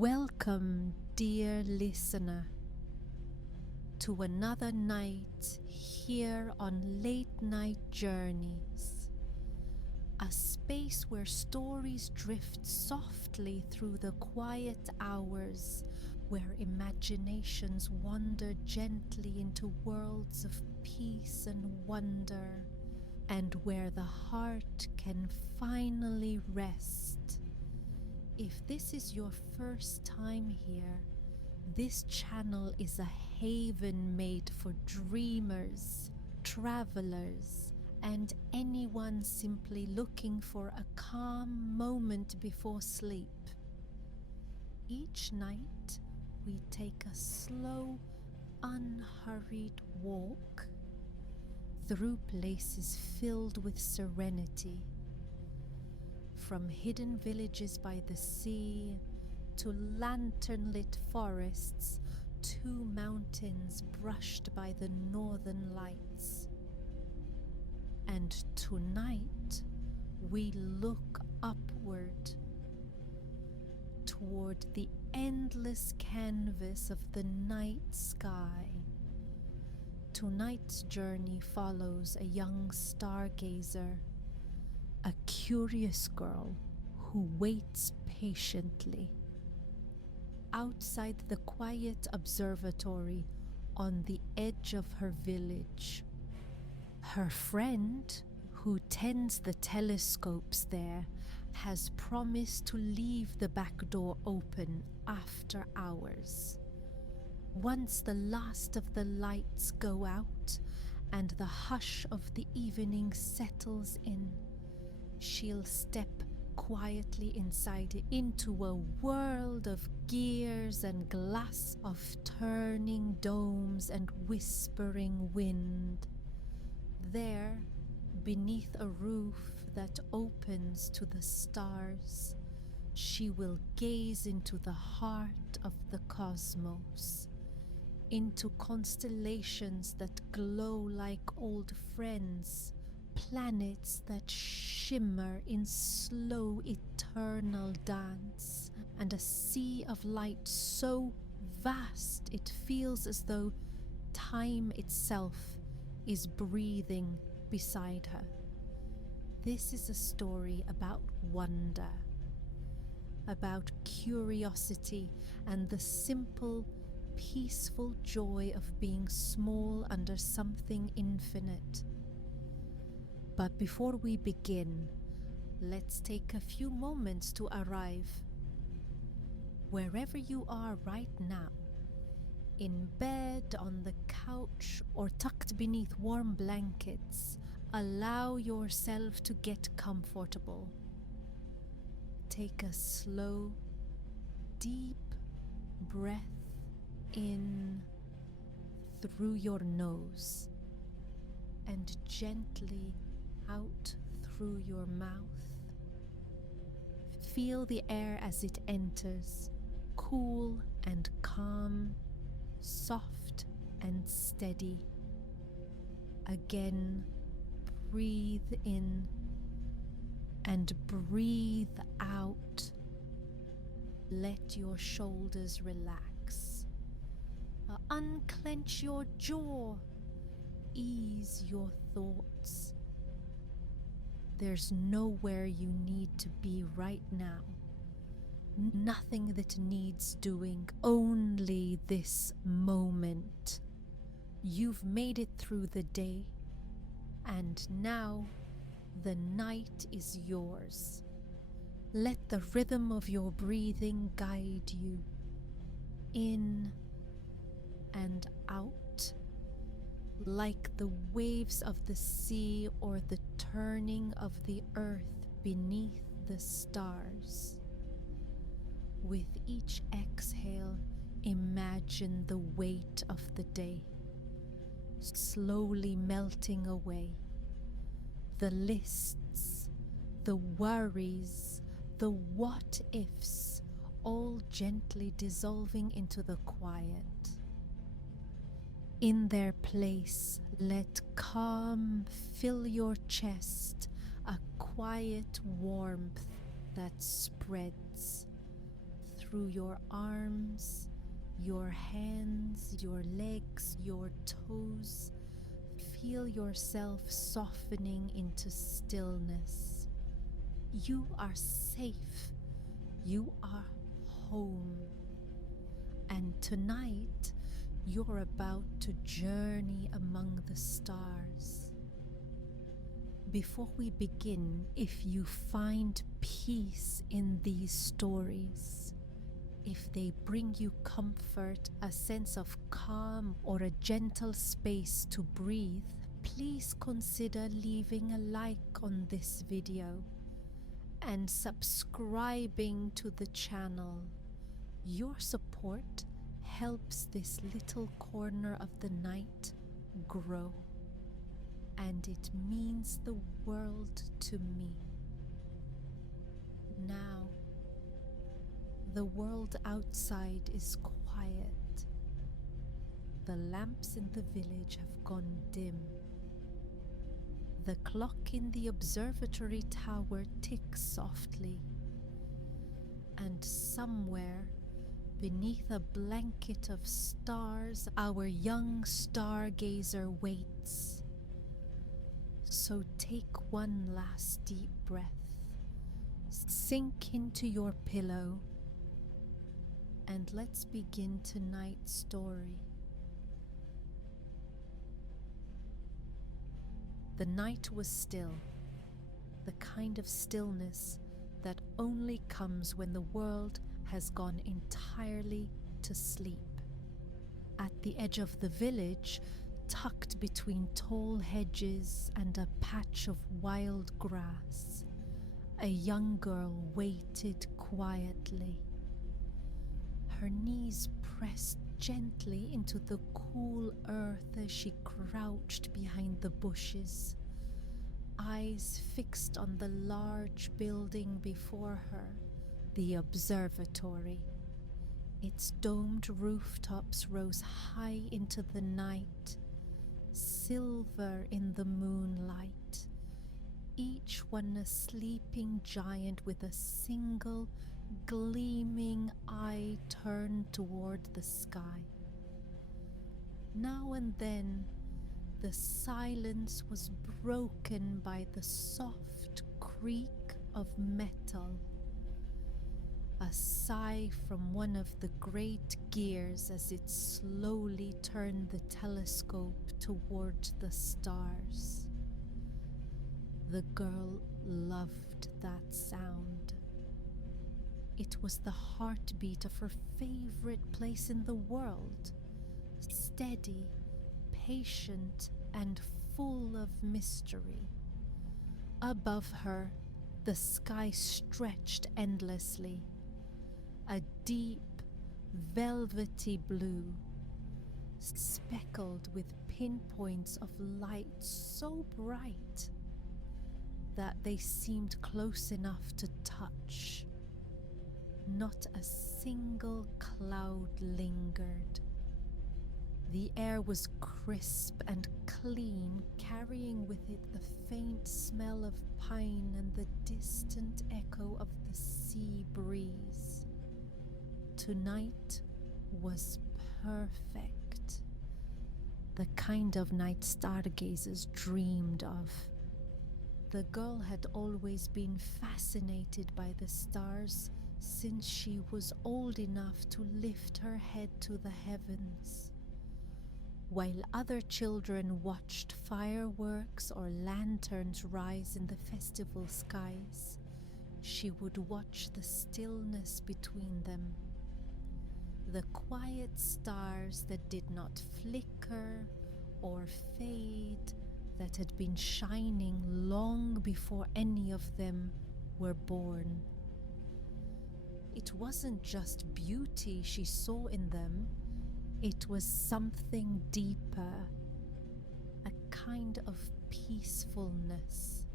Welcome, dear listener, to another night here on Late Night Journeys, a space where stories drift softly through the quiet hours, where imaginations wander gently into worlds of peace and wonder, and where the heart can finally rest. If this is your first time here, this channel is a haven made for dreamers, travelers, and anyone simply looking for a calm moment before sleep. Each night, we take a slow, unhurried walk through places filled with serenity. From hidden villages by the sea, to lantern-lit forests, to mountains brushed by the northern lights. And tonight, we look upward, toward the endless canvas of the night sky. Tonight's journey follows a young stargazer, a curious girl who waits patiently outside the quiet observatory on the edge of her village. Her friend, who tends the telescopes there, has promised to leave the back door open after hours. Once the last of the lights go out and the hush of the evening settles in, she'll step quietly inside into a world of gears and glass, of turning domes and whispering wind. There, beneath a roof that opens to the stars, she will gaze into the heart of the cosmos, into constellations that glow like old friends, planets that shimmer in slow eternal dance, and a sea of light so vast it feels as though time itself is breathing beside her. This is a story about wonder, about curiosity and the simple, peaceful joy of being small under something infinite. But before we begin, let's take a few moments to arrive. Wherever you are right now, in bed, on the couch, or tucked beneath warm blankets, allow yourself to get comfortable. Take a slow, deep breath in through your nose and gently out through your mouth. Feel the air as it enters, cool and calm, soft and steady. Again, breathe in and breathe out. Let your shoulders relax. Unclench your jaw. Ease your thoughts. There's nowhere you need to be right now. Nothing that needs doing, only this moment. You've made it through the day, and now the night is yours. Let the rhythm of your breathing guide you in and out, like the waves of the sea or the turning of the earth beneath the stars. With each exhale, imagine the weight of the day slowly melting away. The lists, the worries, the what-ifs, all gently dissolving into the quiet. In their place, let calm fill your chest, a quiet warmth that spreads through your arms, your hands, your legs, your toes. Feel yourself softening into stillness. You are safe. You are home. And tonight, you're about to journey among the stars. Before we begin, if you find peace in these stories, if they bring you comfort, a sense of calm, or a gentle space to breathe, please consider leaving a like on this video and subscribing to the channel. Your support helps this little corner of the night grow, and it means the world to me. Now, the world outside is quiet. The lamps in the village have gone dim. The clock in the observatory tower ticks softly. And somewhere, beneath a blanket of stars, our young stargazer waits. So take one last deep breath, sink into your pillow, and let's begin tonight's story. The night was still, the kind of stillness that only comes when the world has gone entirely to sleep. At the edge of the village, tucked between tall hedges and a patch of wild grass, a young girl waited quietly. Her knees pressed gently into the cool earth as she crouched behind the bushes, eyes fixed on the large building before her, the observatory. Its domed rooftops rose high into the night, silver in the moonlight, each one a sleeping giant with a single gleaming eye turned toward the sky. Now and then, the silence was broken by the soft creak of metal, a sigh from one of the great gears as it slowly turned the telescope toward the stars. The girl loved that sound. It was the heartbeat of her favorite place in the world, steady, patient, and full of mystery. Above her, the sky stretched endlessly, a deep, velvety blue, speckled with pinpoints of light so bright that they seemed close enough to touch. Not a single cloud lingered. The air was crisp and clean, carrying with it the faint smell of pine and the distant echo of the sea breeze. Tonight was perfect. The kind of night stargazers dreamed of. The girl had always been fascinated by the stars since she was old enough to lift her head to the heavens. While other children watched fireworks or lanterns rise in the festival skies, she would watch the stillness between them. The quiet stars that did not flicker or fade, that had been shining long before any of them were born. It wasn't just beauty she saw in them, it was something deeper, a kind of peacefulness,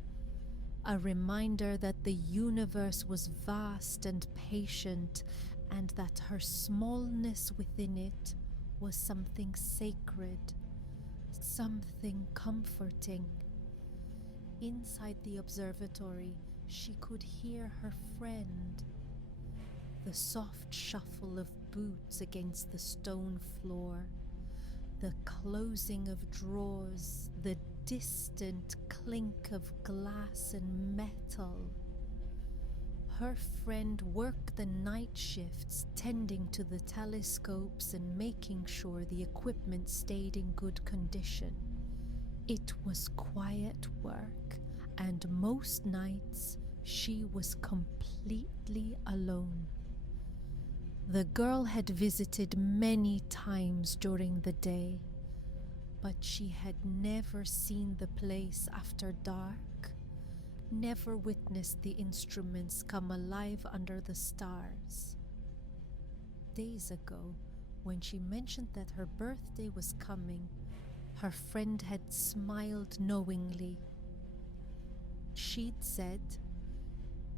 a reminder that the universe was vast and patient, and that her smallness within it was something sacred, something comforting. Inside the observatory, she could hear her friend, The soft shuffle of boots against the stone floor, the closing of drawers, the distant clink of glass and metal. Her friend worked the night shifts, tending to the telescopes and making sure the equipment stayed in good condition. It was quiet work, and most nights she was completely alone. The girl had visited many times during the day, but she had never seen the place after dark, never witnessed the instruments come alive under the stars. Days ago, when she mentioned that her birthday was coming, her friend had smiled knowingly. She'd said,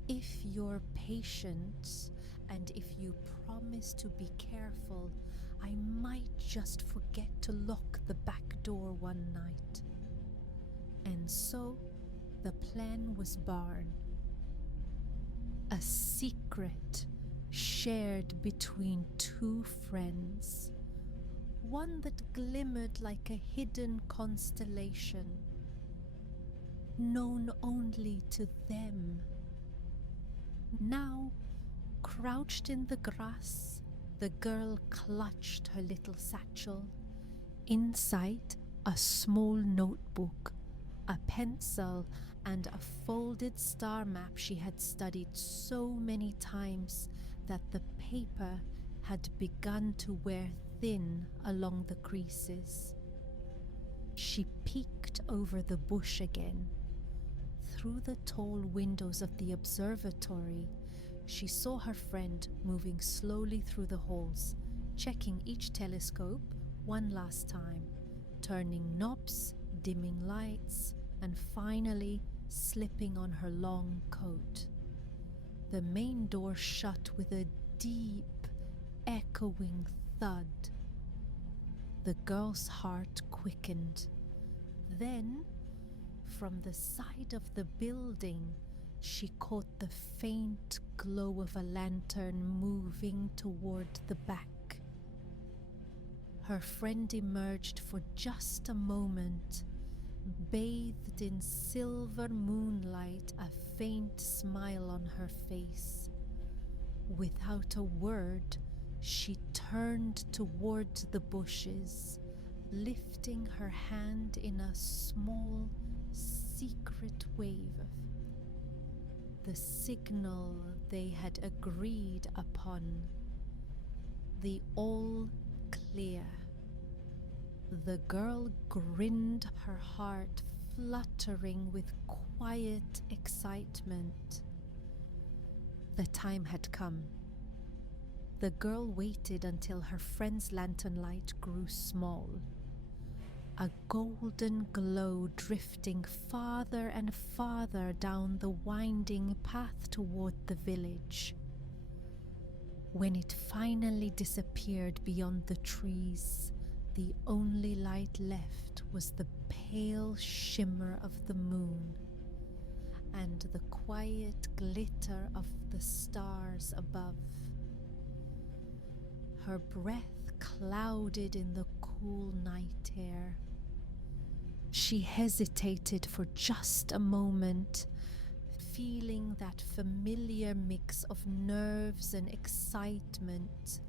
"If you're patient and if you promise to be careful, I might just forget to lock the back door one night." And so the plan was born. A secret shared between two friends, one that glimmered like a hidden constellation, known only to them. Now, crouched in the grass, the girl clutched her little satchel. Inside, a small notebook, a pencil, and a folded star map she had studied so many times that the paper had begun to wear thin along the creases. She peeked over the bush again. Through the tall windows of the observatory, she saw her friend moving slowly through the halls, checking each telescope one last time, turning knobs, dimming lights, and finally slipping on her long coat. The main door shut with a deep, echoing thud. The girl's heart quickened. Then, from the side of the building, she caught the faint glow of a lantern moving toward the back. Her friend emerged for just a moment, bathed in silver moonlight, a faint smile on her face. Without a word, she turned toward the bushes, lifting her hand in a small, secret wave. The signal they had agreed upon. The all clear. The girl grinned, her heart fluttering with quiet excitement. The time had come. The girl waited until her friend's lantern light grew small, a golden glow drifting farther and farther down the winding path toward the village. When it finally disappeared beyond the trees, the only light left was the pale shimmer of the moon and the quiet glitter of the stars above. Her breath clouded in the cool night air. She hesitated for just a moment, feeling that familiar mix of nerves and excitement,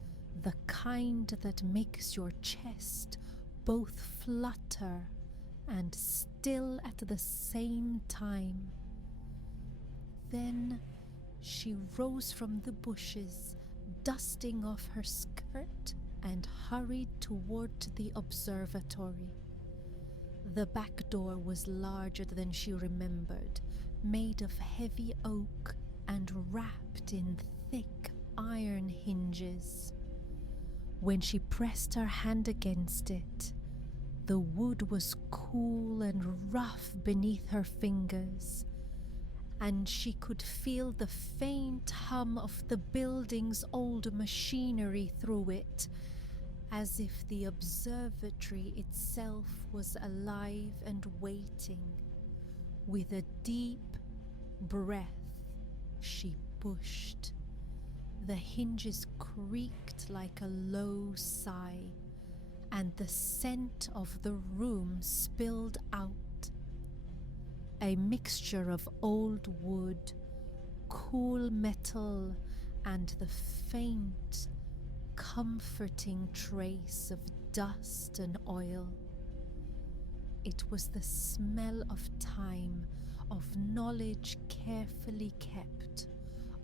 the kind that makes your chest both flutter and still at the same time. Then she rose from the bushes, dusting off her skirt, and hurried toward the observatory. The back door was larger than she remembered, made of heavy oak and wrapped in thick iron hinges. When she pressed her hand against it, the wood was cool and rough beneath her fingers, and she could feel the faint hum of the building's old machinery through it, as if the observatory itself was alive and waiting. With a deep breath, she pushed. The hinges creaked like a low sigh, and the scent of the room spilled out. A mixture of old wood, cool metal, and the faint, comforting trace of dust and oil. It was the smell of time, of knowledge carefully kept,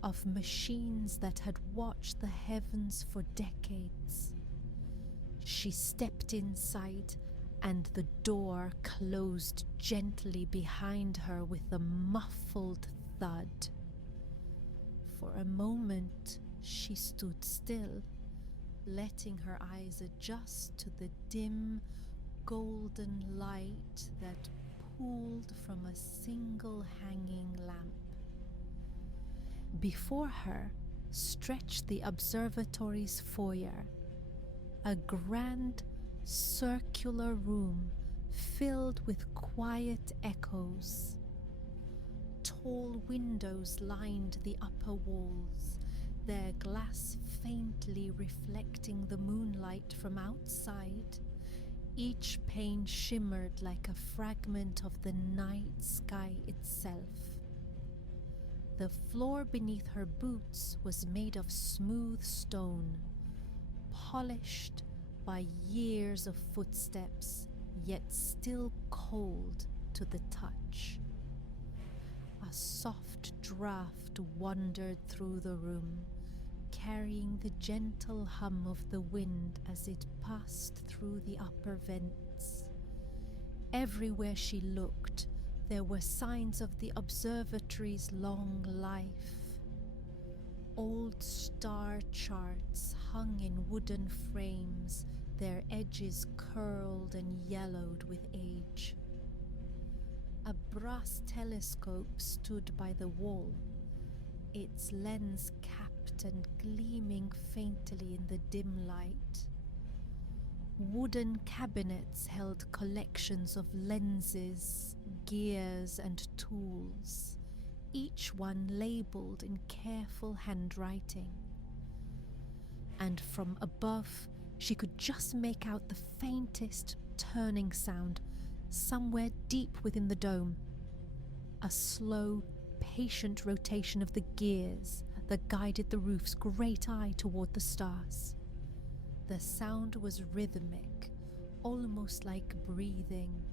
of machines that had watched the heavens for decades. She stepped inside, and the door closed gently behind her with a muffled thud. For a moment, she stood still, letting her eyes adjust to the dim, golden light that pooled from a single hanging lamp. Before her stretched the observatory's foyer, a grand circular room filled with quiet echoes. Tall windows lined the upper walls, their glass faintly reflecting the moonlight from outside. Each pane shimmered like a fragment of the night sky itself. The floor beneath her boots was made of smooth stone, polished by years of footsteps, yet still cold to the touch. A soft draft wandered through the room, carrying the gentle hum of the wind as it passed through the upper vents. Everywhere she looked, there were signs of the observatory's long life. Old star charts hung in wooden frames, their edges curled and yellowed with age. A brass telescope stood by the wall, its lens capped and gleaming faintly in the dim light. Wooden cabinets held collections of lenses, gears, and tools, each one labeled in careful handwriting. And from above, she could just make out the faintest turning sound somewhere deep within the dome. A slow, patient rotation of the gears that guided the roof's great eye toward the stars. The sound was rhythmic, almost like breathing.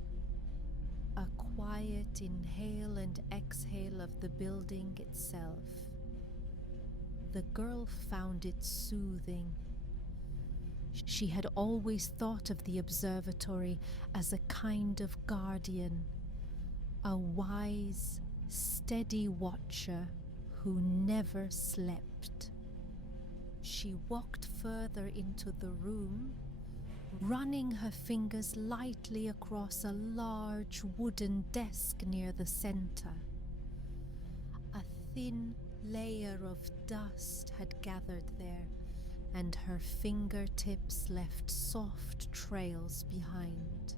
A quiet inhale and exhale of the building itself. The girl found it soothing. She had always thought of the observatory as a kind of guardian, a wise, steady watcher who never slept. She walked further into the room, running her fingers lightly across a large wooden desk near the center. A thin layer of dust had gathered there, and her fingertips left soft trails behind.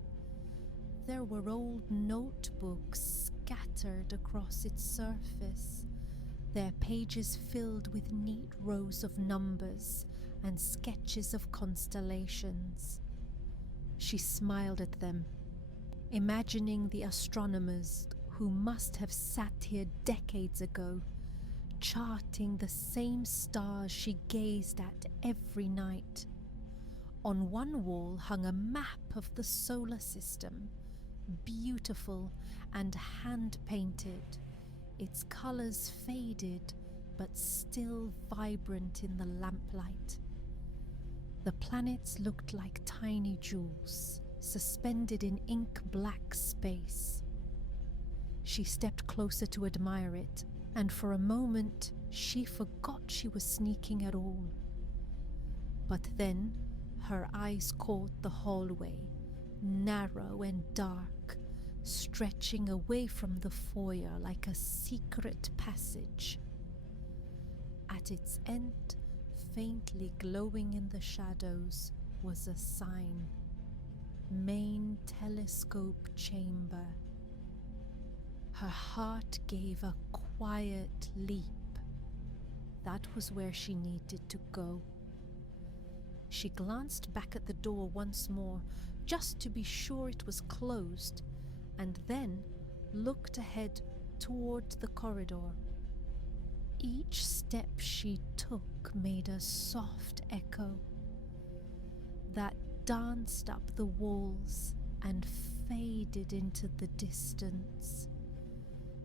There were old notebooks scattered across its surface, their pages filled with neat rows of numbers and sketches of constellations. She smiled at them, imagining the astronomers who must have sat here decades ago, charting the same stars she gazed at every night. On one wall hung a map of the solar system, beautiful and hand-painted, its colors faded but still vibrant in the lamplight. The planets looked like tiny jewels, suspended in ink-black space. She stepped closer to admire it, and for a moment she forgot she was sneaking at all. But then her eyes caught the hallway, narrow and dark, stretching away from the foyer like a secret passage. At its end, faintly glowing in the shadows, was a sign: Main Telescope Chamber. Her heart gave a quiet leap. that was where she needed to go. She glanced back at the door once more, just to be sure it was closed, and then looked ahead toward the corridor. Each step she took made a soft echo that danced up the walls and faded into the distance.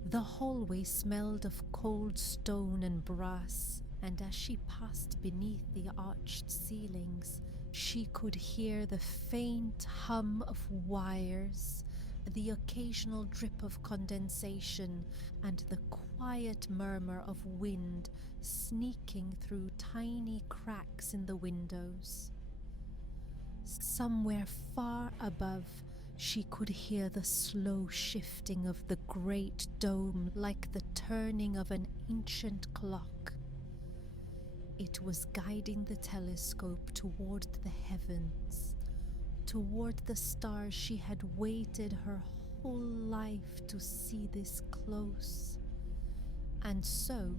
The hallway smelled of cold stone and brass, and as she passed beneath the arched ceilings, she could hear the faint hum of wires, the occasional drip of condensation, and the quiet murmur of wind sneaking through tiny cracks in the windows. Somewhere far above, she could hear the slow shifting of the great dome like the turning of an ancient clock. It was guiding the telescope toward the heavens, toward the stars she had waited her whole life to see this close. And so,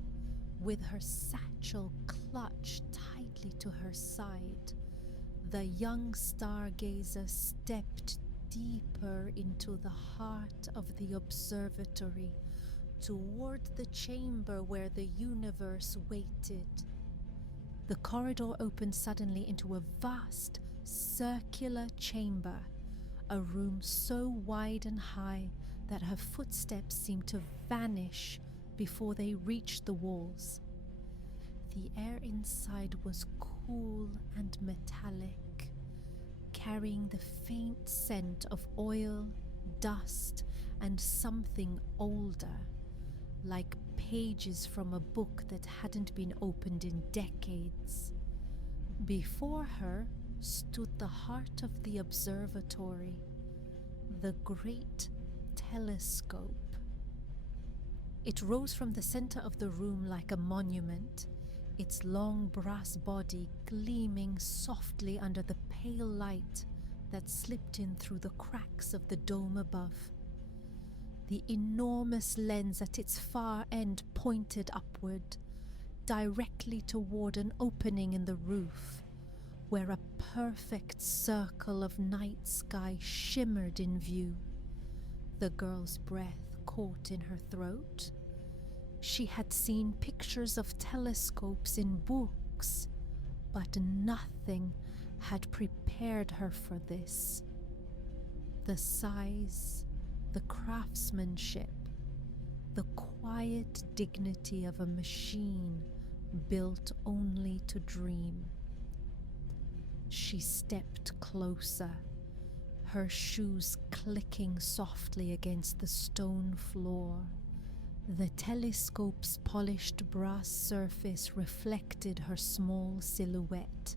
with her satchel clutched tightly to her side, the young stargazer stepped deeper into the heart of the observatory, toward the chamber where the universe waited. The corridor opened suddenly into a vast, circular chamber, a room so wide and high that her footsteps seemed to vanish before they reached the walls. The air inside was cool and metallic, carrying the faint scent of oil, dust, and something older, like pages from a book that hadn't been opened in decades. Before her stood the heart of the observatory, the great telescope. It rose from the center of the room like a monument, its long brass body gleaming softly under the pale light that slipped in through the cracks of the dome above. The enormous lens at its far end pointed upward, directly toward an opening in the roof, where a perfect circle of night sky shimmered in view. The girl's breath caught in her throat. She had seen pictures of telescopes in books, but nothing had prepared her for this. The size, the craftsmanship, the quiet dignity of a machine built only to dream. She stepped closer, her shoes clicking softly against the stone floor. The telescope's polished brass surface reflected her small silhouette,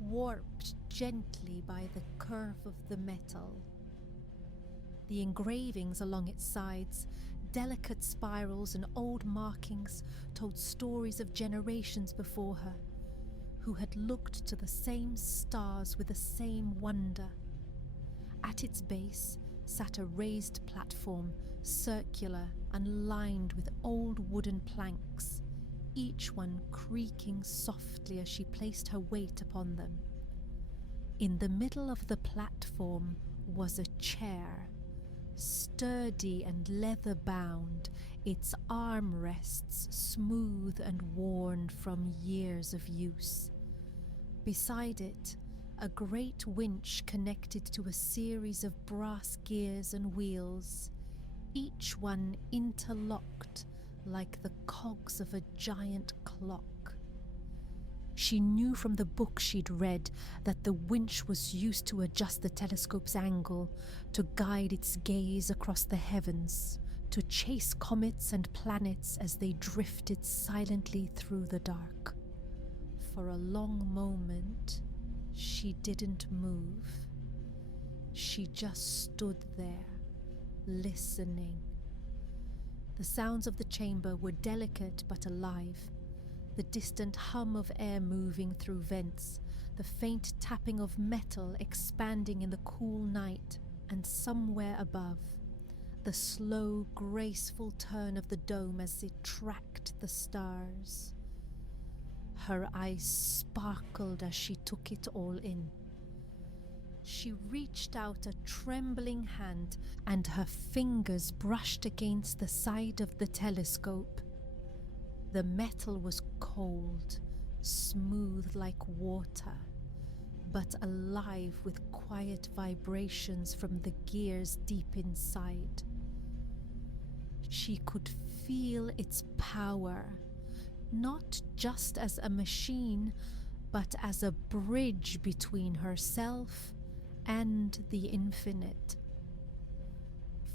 warped gently by the curve of the metal. The engravings along its sides, delicate spirals and old markings, told stories of generations before her, who had looked to the same stars with the same wonder. At its base sat a raised platform, circular and lined with old wooden planks, each one creaking softly as she placed her weight upon them. In the middle of the platform was a chair, sturdy and leather-bound, its armrests smooth and worn from years of use. Beside it, a great winch connected to a series of brass gears and wheels, each one interlocked like the cogs of a giant clock. She knew from the book she'd read that the winch was used to adjust the telescope's angle, to guide its gaze across the heavens, to chase comets and planets as they drifted silently through the dark. For a long moment, she didn't move. She just stood there, listening. The sounds of the chamber were delicate but alive. The distant hum of air moving through vents, the faint tapping of metal expanding in the cool night, and somewhere above, the slow, graceful turn of the dome as it tracked the stars. Her eyes sparkled as she took it all in. She reached out a trembling hand, and her fingers brushed against the side of the telescope. The metal was cold, smooth like water, but alive with quiet vibrations from the gears deep inside. She could feel its power, not just as a machine, but as a bridge between herself and the infinite.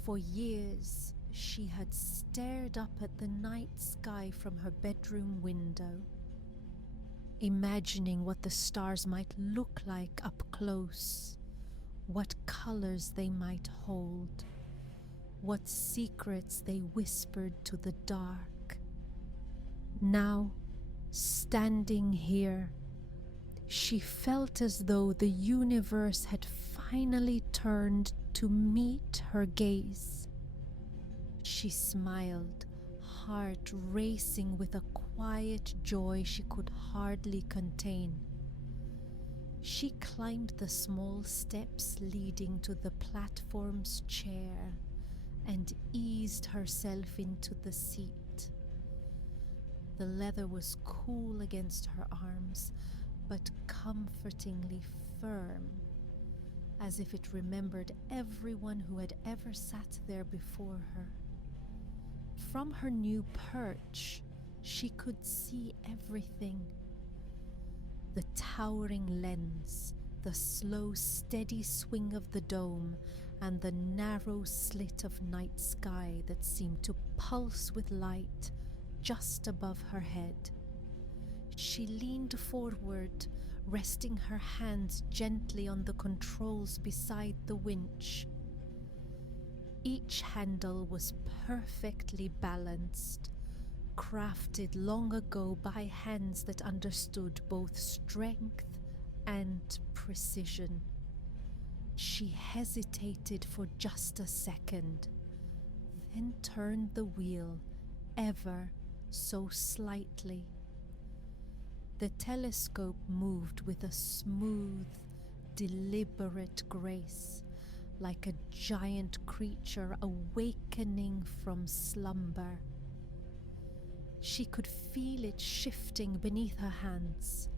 For years, she had stared up at the night sky from her bedroom window, imagining what the stars might look like up close, what colors they might hold, what secrets they whispered to the dark. Now, standing here, she felt as though the universe had finally turned to meet her gaze. She smiled, heart racing with a quiet joy she could hardly contain. She climbed the small steps leading to the platform's chair and eased herself into the seat. The leather was cool against her arms, but comfortingly firm, as if it remembered everyone who had ever sat there before her. From her new perch, she could see everything. The towering lens, the slow, steady swing of the dome, and the narrow slit of night sky that seemed to pulse with light just above her head. She leaned forward, resting her hands gently on the controls beside the winch. Each handle was perfectly balanced, crafted long ago by hands that understood both strength and precision. She hesitated for just a second, then turned the wheel ever so slightly. The telescope moved with a smooth, deliberate grace, like a giant creature awakening from slumber. She could feel it shifting beneath her hands,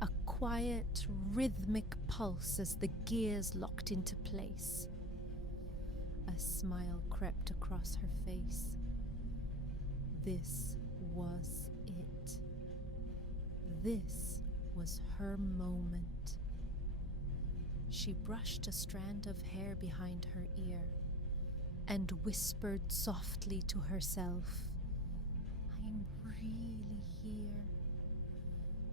a quiet, rhythmic pulse as the gears locked into place. A smile crept across her face. This was it. This was her moment. She brushed a strand of hair behind her ear and whispered softly to herself, "I'm really here."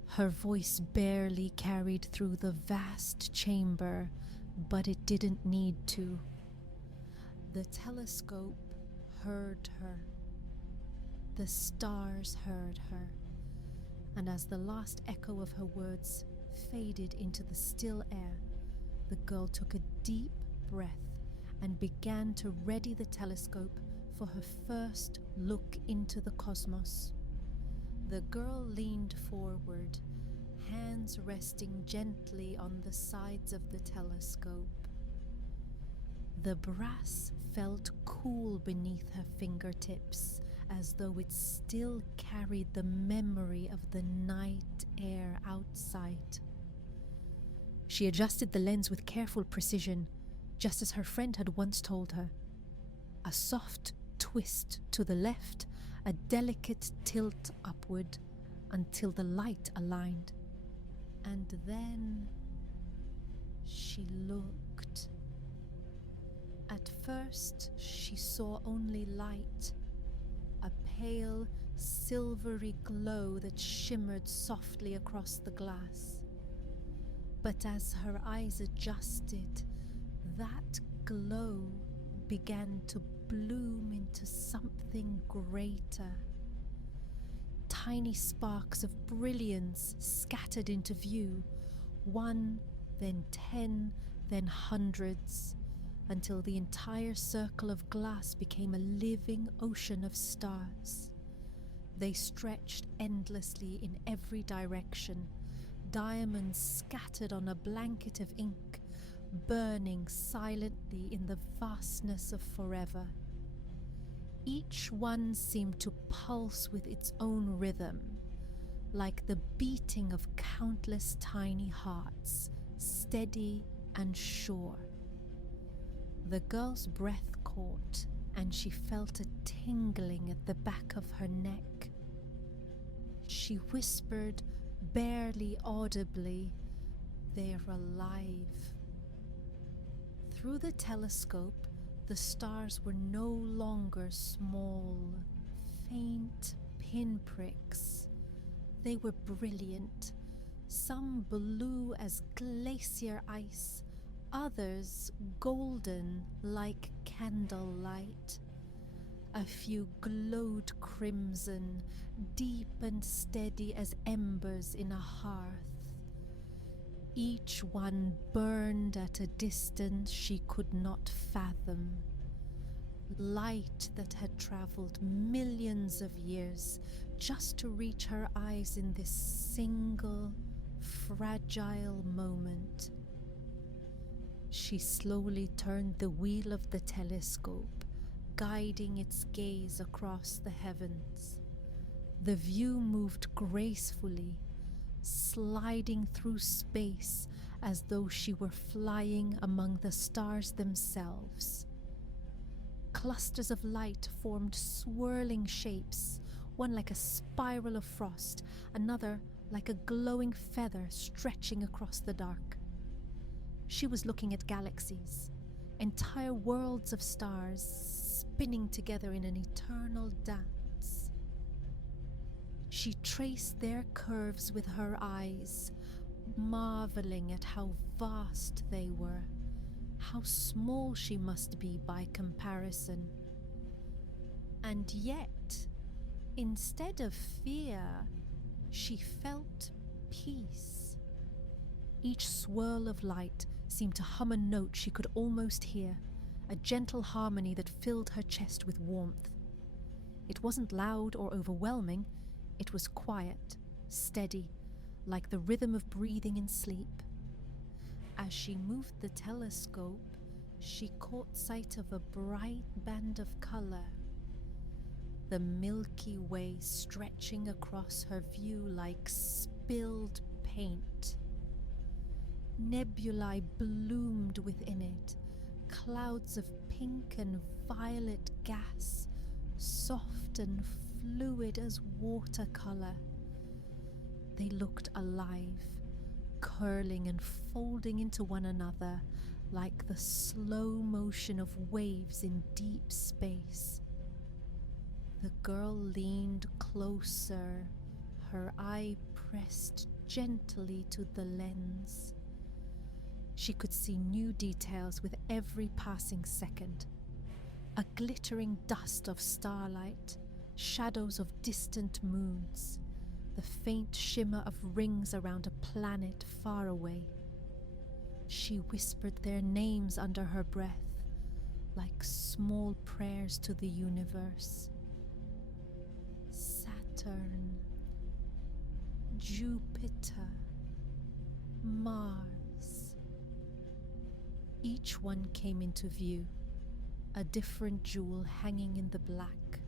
Her voice barely carried through the vast chamber, but it didn't need to. The telescope heard her. The stars heard her. And as the last echo of her words faded into the still air, the girl took a deep breath and began to ready the telescope for her first look into the cosmos. The girl leaned forward, hands resting gently on the sides of the telescope. The brass felt cool beneath her fingertips, as though it still carried the memory of the night air outside. She adjusted the lens with careful precision, just as her friend had once told her. A soft twist to the left, a delicate tilt upward until the light aligned. And then she looked. At first, she saw only light, a pale, silvery glow that shimmered softly across the glass. But as her eyes adjusted, that glow began to bloom into something greater. Tiny sparks of brilliance scattered into view, one, then 10, then hundreds, until the entire circle of glass became a living ocean of stars. They stretched endlessly in every direction, diamonds scattered on a blanket of ink, burning silently in the vastness of forever. Each one seemed to pulse with its own rhythm, like the beating of countless tiny hearts, steady and sure. The girl's breath caught, and she felt a tingling at the back of her neck. She whispered, barely audibly, "They're alive." Through the telescope, the stars were no longer small, faint pinpricks. They were brilliant, some blue as glacier ice, others golden like candlelight. A few glowed crimson, deep and steady as embers in a hearth. Each one burned at a distance she could not fathom. Light that had traveled millions of years just to reach her eyes in this single, fragile moment. She slowly turned the wheel of the telescope, guiding its gaze across the heavens. The view moved gracefully, sliding through space as though she were flying among the stars themselves. Clusters of light formed swirling shapes, one like a spiral of frost, another like a glowing feather stretching across the dark. She was looking at galaxies, entire worlds of stars spinning together in an eternal dance. She traced their curves with her eyes, marveling at how vast they were, how small she must be by comparison. And yet, instead of fear, she felt peace. Each swirl of light seemed to hum a note she could almost hear, a gentle harmony that filled her chest with warmth. It wasn't loud or overwhelming, it was quiet, steady, like the rhythm of breathing in sleep. As she moved the telescope, she caught sight of a bright band of color, the Milky Way stretching across her view like spilled paint. Nebulae bloomed within it, clouds of pink and violet gas, soft and fluid as watercolor. They looked alive, curling and folding into one another like the slow motion of waves in deep space. The girl leaned closer, her eye pressed gently to the lens. She could see new details with every passing second. A glittering dust of starlight, shadows of distant moons, the faint shimmer of rings around a planet far away. She whispered their names under her breath, like small prayers to the universe. Saturn, Jupiter, Mars. Each one came into view, a different jewel hanging in the black.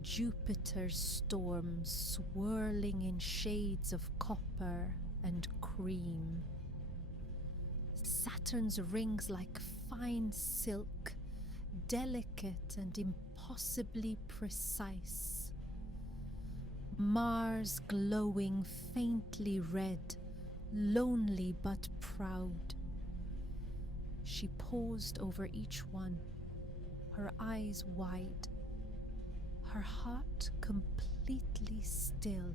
Jupiter's storms swirling in shades of copper and cream. Saturn's rings like fine silk, delicate and impossibly precise. Mars glowing faintly red, lonely but proud. She paused over each one, her eyes wide, her heart completely still.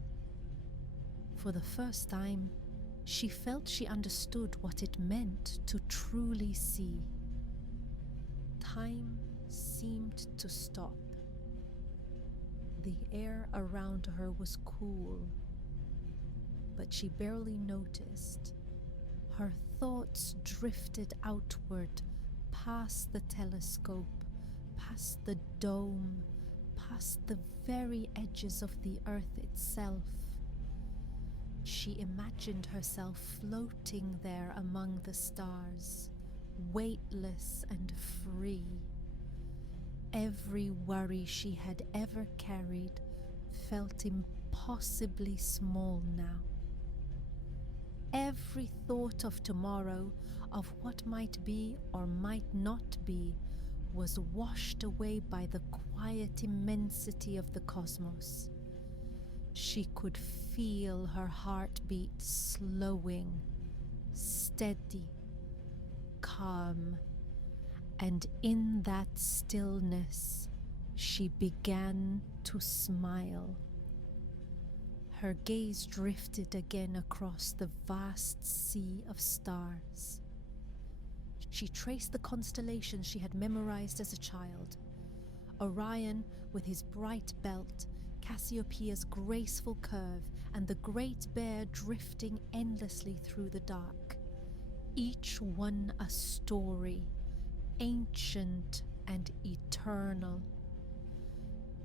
For the first time, she felt she understood what it meant to truly see. Time seemed to stop. The air around her was cool, but she barely noticed. Her thoughts drifted outward, past the telescope, past the dome, past the very edges of the earth itself. She imagined herself floating there among the stars, weightless and free. Every worry she had ever carried felt impossibly small now. Every thought of tomorrow, of what might be or might not be, was washed away by the quiet immensity of the cosmos. She could feel her heartbeat slowing, steady, calm, and in that stillness, she began to smile. Her gaze drifted again across the vast sea of stars. She traced the constellations she had memorized as a child. Orion with his bright belt, Cassiopeia's graceful curve, and the Great Bear drifting endlessly through the dark. Each one a story, ancient and eternal.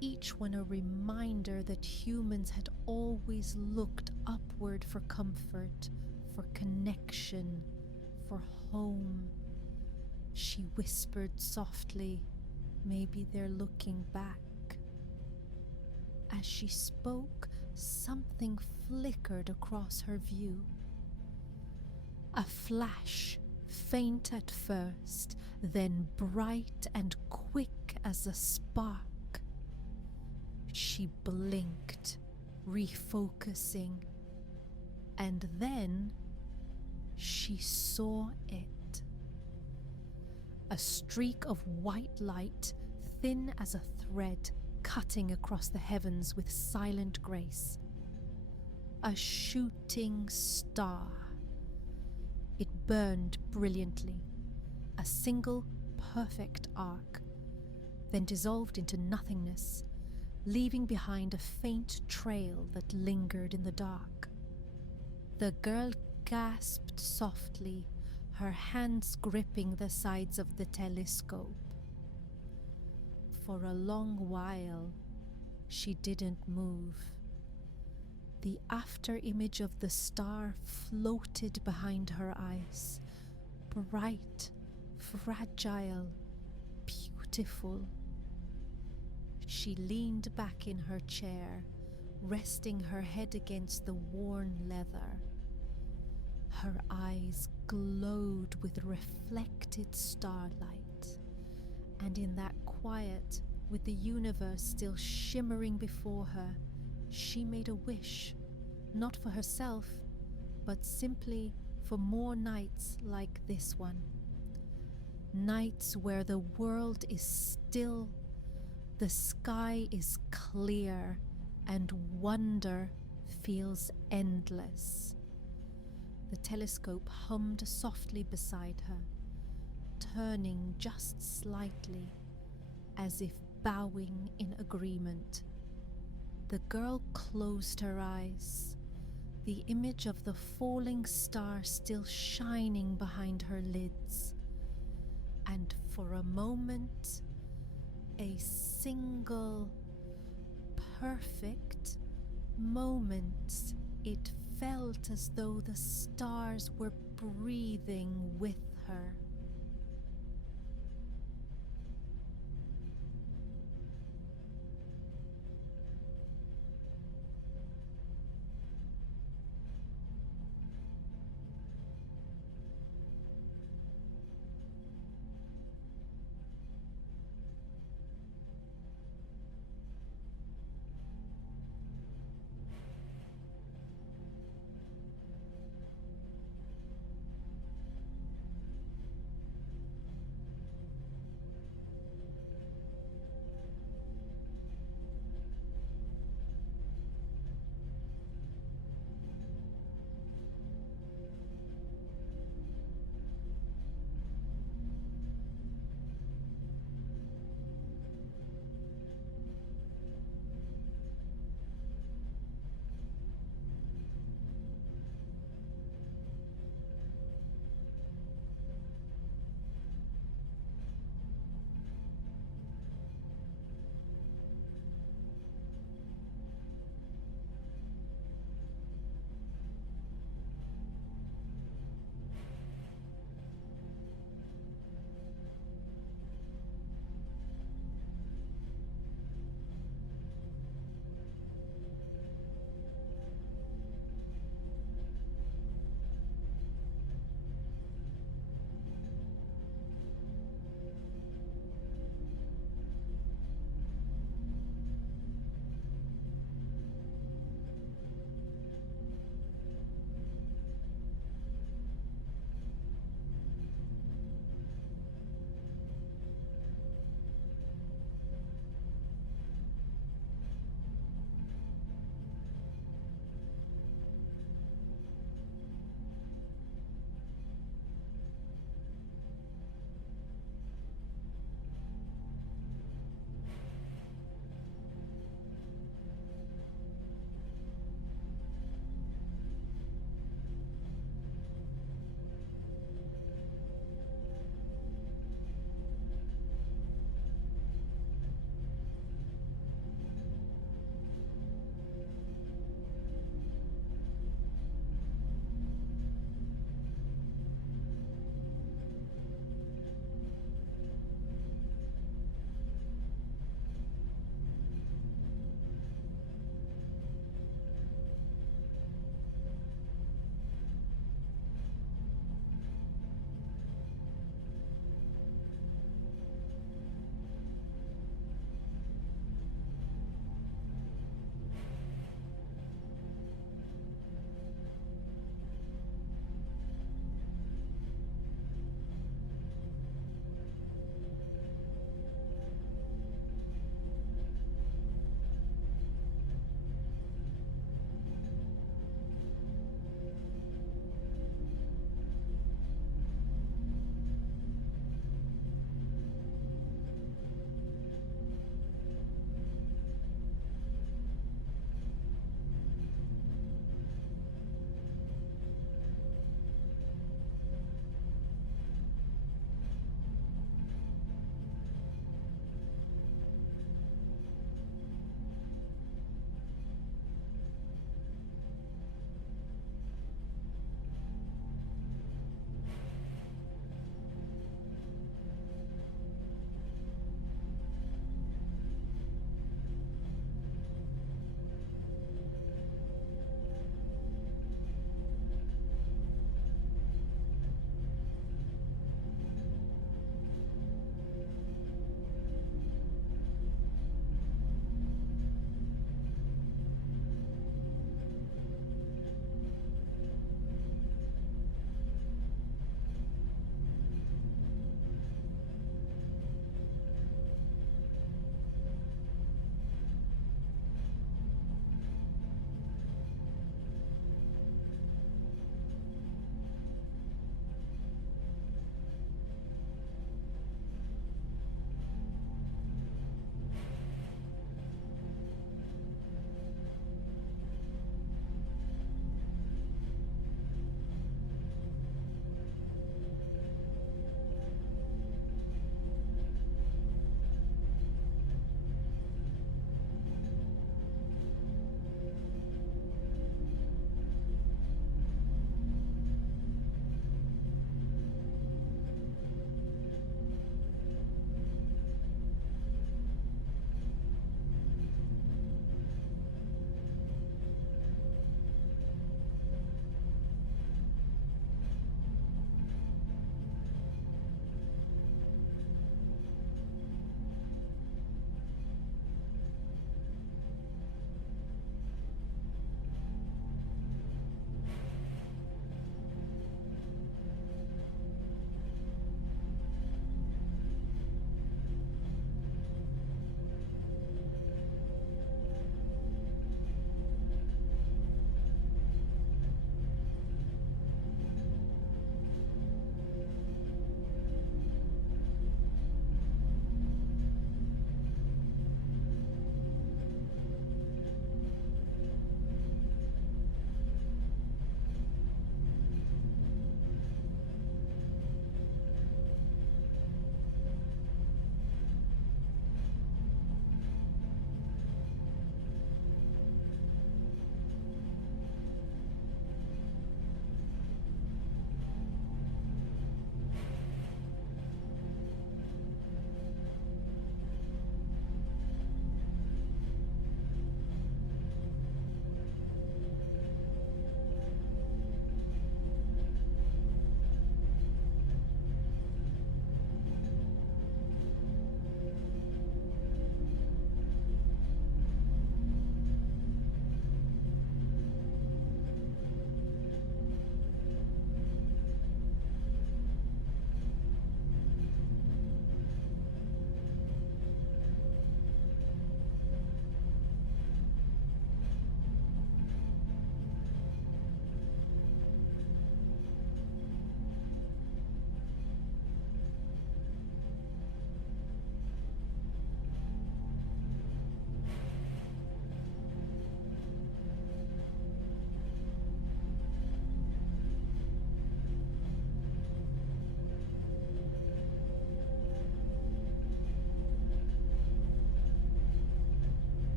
Each one a reminder that humans had always looked upward for comfort, for connection, for home. She whispered softly, "Maybe they're looking back." As she spoke, something flickered across her view. A flash, faint at first, then bright and quick as a spark. She blinked, refocusing, and then she saw it. A streak of white light, thin as a thread, cutting across the heavens with silent grace. A shooting star. It burned brilliantly, a single perfect arc, then dissolved into nothingness, leaving behind a faint trail that lingered in the dark. The girl gasped softly, her hands gripping the sides of the telescope. For a long while, she didn't move. The after image of the star floated behind her eyes, bright, fragile, beautiful. She leaned back in her chair, resting her head against the worn leather. Her eyes glowed with reflected starlight, and in that quiet, with the universe still shimmering before her, she made a wish, not for herself, but simply for more nights like this one. Nights where the world is still, the sky is clear, and wonder feels endless. The telescope hummed softly beside her, turning just slightly, as if bowing in agreement. The girl closed her eyes, the image of the falling star still shining behind her lids. And for a moment, a single, perfect moment, it felt as though the stars were breathing with her.